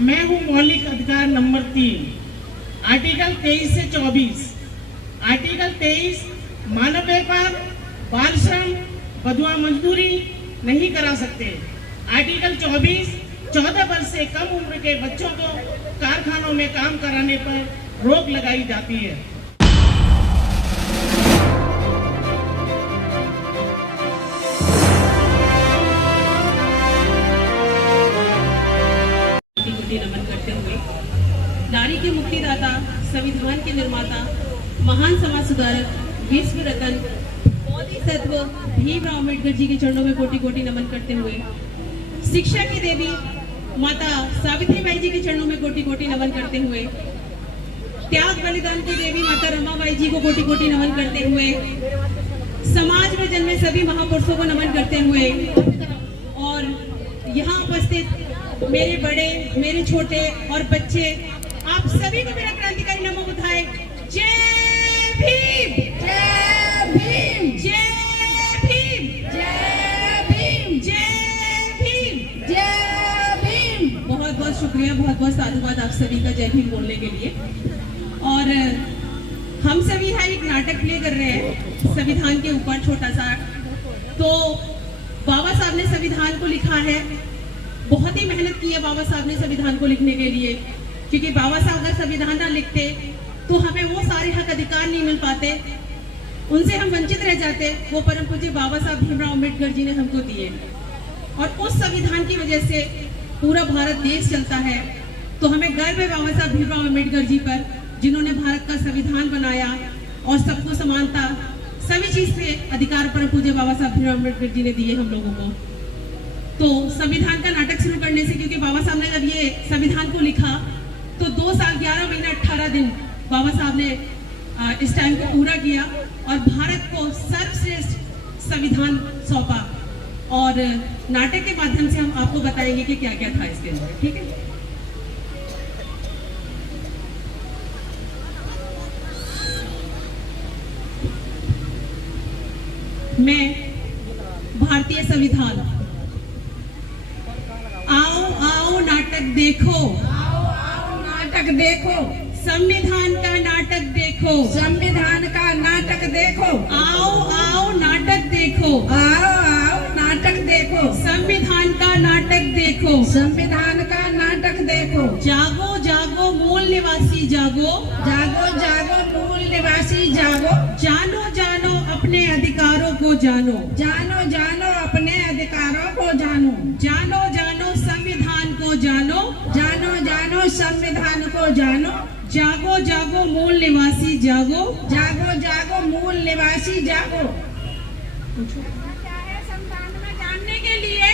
मैं हूँ मौलिक अधिकार नंबर 3, आर्टिकल 23 से 24। आर्टिकल 23 मानव व्यापार, बाल श्रम, बधुआ मजदूरी नहीं करा सकते। आर्टिकल 24 14 वर्ष से कम उम्र के बच्चों को कारखानों में काम कराने पर रोक लगाई जाती है। नमन करते हुए नारी के मुक्तिदाता, संविधान के निर्माता, महान समाज सुधारक, विश्व रत्न बोधिसत्व भीमराव अम्बेडकर जी के चरणों में कोटि कोटि नमन करते हुए, शिक्षा की देवी माता सावित्रीबाई जी के चरणों में कोटि कोटि नमन करते हुए, त्याग बलिदान की देवी माता रमाबाई जी को कोटि कोटि नमन करते हुए, समाज में जन्मे सभी महापुरुषों को नमन करते हुए और यहाँ उपस्थित मेरे बड़े, मेरे छोटे और बच्चे, आप सभी को मेरा क्रांतिकारी नमो बुधाए। जय भीम, जय भीम, जय भीम, जय भीम, जय भीम, जय भीम। बहुत बहुत शुक्रिया, बहुत बहुत साधुवाद आप सभी का जय भीम बोलने के लिए। और हम सभी यहाँ एक नाटक प्ले कर रहे हैं संविधान के ऊपर, छोटा सा। तो बाबा साहब ने संविधान को लिखा है, बहुत ही मेहनत की है बाबा साहब ने संविधान को लिखने के लिए, क्योंकि बाबा साहब अगर संविधान ना लिखते तो हमें वो सारे हक अधिकार नहीं मिल पाते, उनसे हम वंचित रह जाते। वो परम पूज्य बाबा साहब भीमराव अम्बेडकर जी ने हमको दिए, और उस संविधान की वजह से पूरा भारत देश चलता है। तो हमें गर्व है बाबा साहब भीमराव अम्बेडकर जी पर, जिन्होंने भारत का संविधान बनाया और सबको समानता, सभी चीज से अधिकार परम पूज्य बाबा साहब भीमराव अम्बेडकर जी ने दिए हम लोगों को। तो संविधान का नाटक शुरू करने से, क्योंकि बाबा साहब ने जब ये संविधान को लिखा तो 2 साल 11 महीने 18 दिन बाबा साहब ने इस टाइम को पूरा किया और भारत को सर्वश्रेष्ठ संविधान सौंपा। और नाटक के माध्यम से हम आपको बताएंगे कि क्या क्या था इसके अंदर, ठीक है। मैं भारतीय संविधान, आओ आओ नाटक देखो, आओ आओ नाटक देखो, संविधान का नाटक देखो, संविधान का नाटक देखो, आओ आओ नाटक देखो, आओ आओ नाटक देखो, संविधान का नाटक देखो, संविधान का नाटक देखो। जागो जागो मूल निवासी जागो, जागो जागो मूल निवासी जागो, जानो जानो अपने अधिकारों को जानो, जानो जानो अपने अधिकारों को जानो, जानो जानो संविधान को जानो, जानो जानो संविधान को जानो, जागो जागो मूल निवासी जागो, जागो जागो मूल निवासी जागो। क्या है संविधान में जानने के लिए,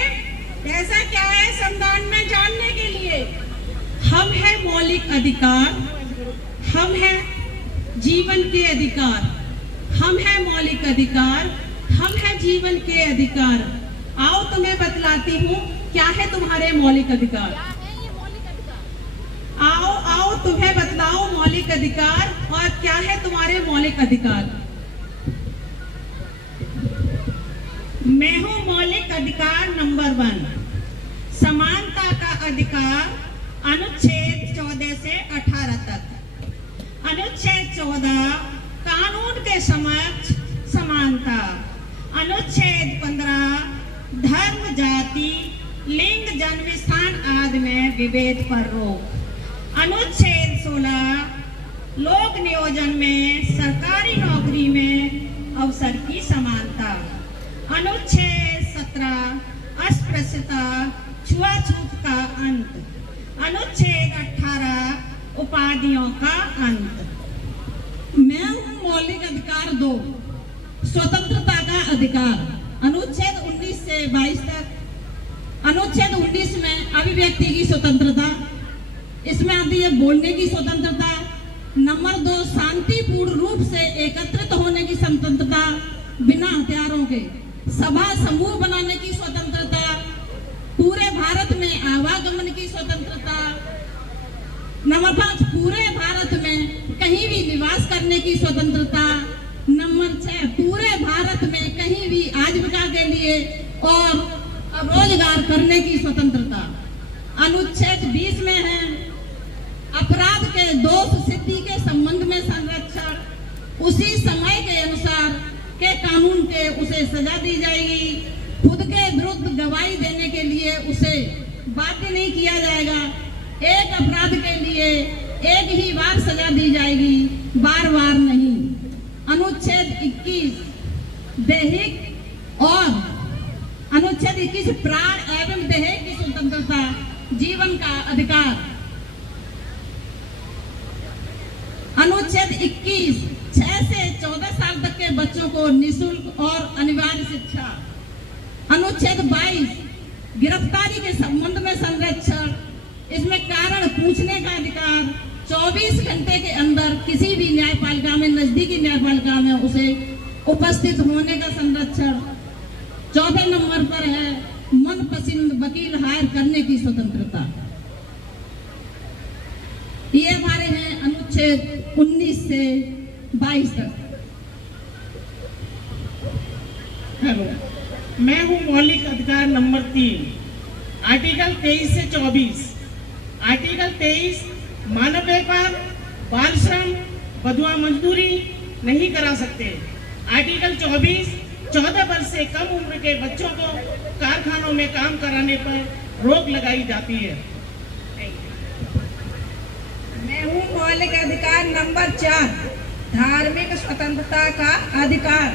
ऐसा क्या है संविधान में जानने के लिए? हम है मौलिक अधिकार, हम है जीवन के अधिकार, हम है मौलिक अधिकार, हम है जीवन के अधिकार। आओ तुम्हें बतलाती हूँ क्या है तुम्हारे मौलिक अधिकार। आओ आओ तुम्हें बतलाओ मौलिक अधिकार, और क्या है तुम्हारे मौलिक अधिकार। मैं हूँ मौलिक अधिकार नंबर 1, समानता का अधिकार, अनुच्छेद 14 से 18 तक। अनुच्छेद 14 कानून के समक्ष समानता। अनुच्छेद 15 धर्म, जाति, लिंग, जन्म स्थान आदि में विभेद पर रोक। अनुच्छेद 16 लोक नियोजन में सरकारी नौकरी में अवसर की समानता। अनुच्छेद 17 अस्पृश्यता, छुआछूत का अंत। अनुच्छेद 18 उपाधियों का अंत। मैं हूँ मौलिक अधिकार 2, स्वतंत्रता का अधिकार। अनुच्छेद 19 से 22 तक। अनुच्छेद 19 में अभिव्यक्ति की स्वतंत्रता, इसमें आती है बोलने की स्वतंत्रता। नंबर 2 शांतिपूर्ण रूप से एकत्रित होने की स्वतंत्रता बिना हथियारों के। सभा समूह बनाने की स्वतंत्रता, पूरे भारत में आवागमन की स्वतंत्रता। नंबर 5 पूरे भारत में कहीं भी निवास करने की स्वतंत्रता। नंबर 6 पूरे भारत में कहीं भी आजीविका के लिए और रोजगार करने की स्वतंत्रता। अनुच्छेद 20 में है व्यक्ति के संबंध में संरक्षण उसी समय के अनुसार के कानून के उसे सजा दी जाएगी। खुद के विरुद्ध गवाही देने के लिए उसे बाध्य नहीं किया जाएगा। एक अपराध के लिए एक ही बार सजा दी जाएगी, बार बार नहीं। अनुच्छेद 21 दैहिक और अनुच्छेद 21 प्राण एवं देह की स्वतंत्रता, जीवन का अधिकार। अनुच्छेद 21 6 से 14 साल तक के बच्चों को निःशुल्क और अनिवार्य शिक्षा। अनुच्छेद 22 गिरफ्तारी के संबंध में संरक्षण, इसमें कारण पूछने का अधिकार। 24 घंटे के अंदर किसी भी न्यायपालिका में, नजदीकी न्यायपालिका में उसे उपस्थित होने का संरक्षण। चौथे नंबर पर है मनपसंद वकील हायर करने की स्वतंत्रता। ये हमारे हैं अनुच्छेद 19 से 22 तक। हेलो, मैं हूँ मौलिक अधिकार नंबर 3, आर्टिकल 23 से 24। आर्टिकल 23 मानव व्यापार, बाल श्रम, बधुआ मजदूरी नहीं करा सकते। आर्टिकल 24 14 वर्ष से कम उम्र के बच्चों को कारखानों में काम कराने पर रोक लगाई जाती है। मैं हूँ मौलिक अधिकार नंबर 4, धार्मिक स्वतंत्रता का अधिकार।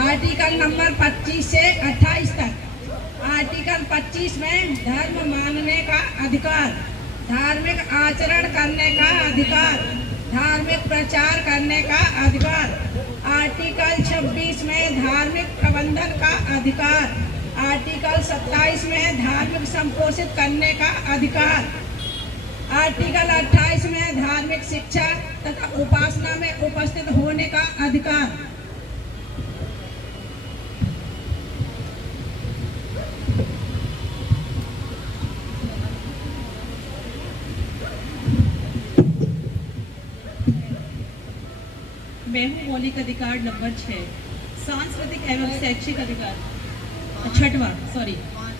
आर्टिकल नंबर 25 से 28 तक। आर्टिकल 25 में धर्म मानने का अधिकार, धार्मिक आचरण करने का अधिकार, धार्मिक प्रचार करने का अधिकार। आर्टिकल 26 में धार्मिक प्रबंधन का अधिकार। आर्टिकल 27 में धार्मिक संपोषित करने का अधिकार। आर्टिकल 28 में धार्मिक शिक्षा तथा उपासना में उपस्थित होने का अधिकार। मैं हूँ मौलिक अधिकार नंबर 6, सांस्कृतिक एवं शैक्षिक अधिकार।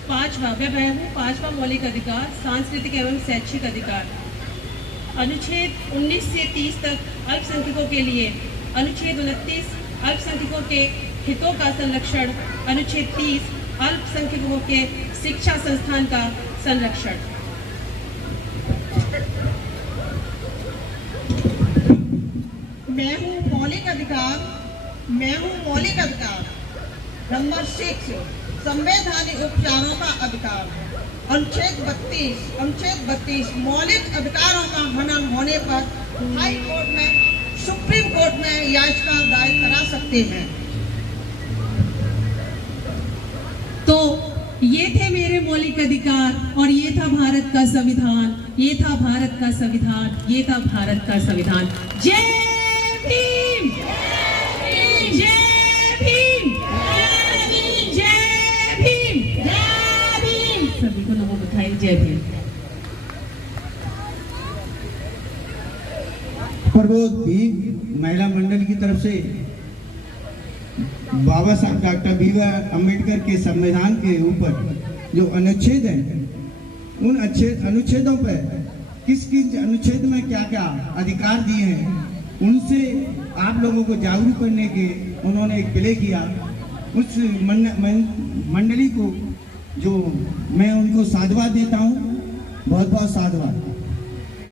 पांचवा मैं हूँ 5वां मौलिक अधिकार, सांस्कृतिक एवं शैक्षिक अधिकार। अनुच्छेद 19 से 30 तक अल्पसंख्यकों के लिए। अनुच्छेद 29 अल्पसंख्यकों के हितों का संरक्षण। अनुच्छेद 30 अल्पसंख्यकों के शिक्षा संस्थान का संरक्षण। मैं हूँ मौलिक अधिकार नंबर 6, संवैधानिक उपचारों का अधिकार। अनुच्छेद 32 मौलिक अधिकारों का हनन होने पर हाई कोर्ट में, सुप्रीम कोर्ट में याचिका दायर करा सकते हैं। तो ये थे मेरे मौलिक अधिकार और ये था भारत का संविधान, ये था भारत का संविधान, ये था भारत का संविधान। जय भीम, जय भीम, जय भीम, जय भीम। सभी को नमो बुद्धाय, जय भीम। प्रबोध भीम महिला मंडल की तरफ से बाबा साहब डॉक्टर भीमराव अम्बेडकर के संविधान के ऊपर जो अनुच्छेद हैं, उन अनुच्छेदों पर किस किस अनुच्छेद में क्या क्या अधिकार दिए हैं, उनसे आप लोगों को जागरूक करने के उन्होंने एक प्ले किया। उस मंडली को जो मैं उनको साधुवाद देता हूँ, बहुत बहुत साधुवाद।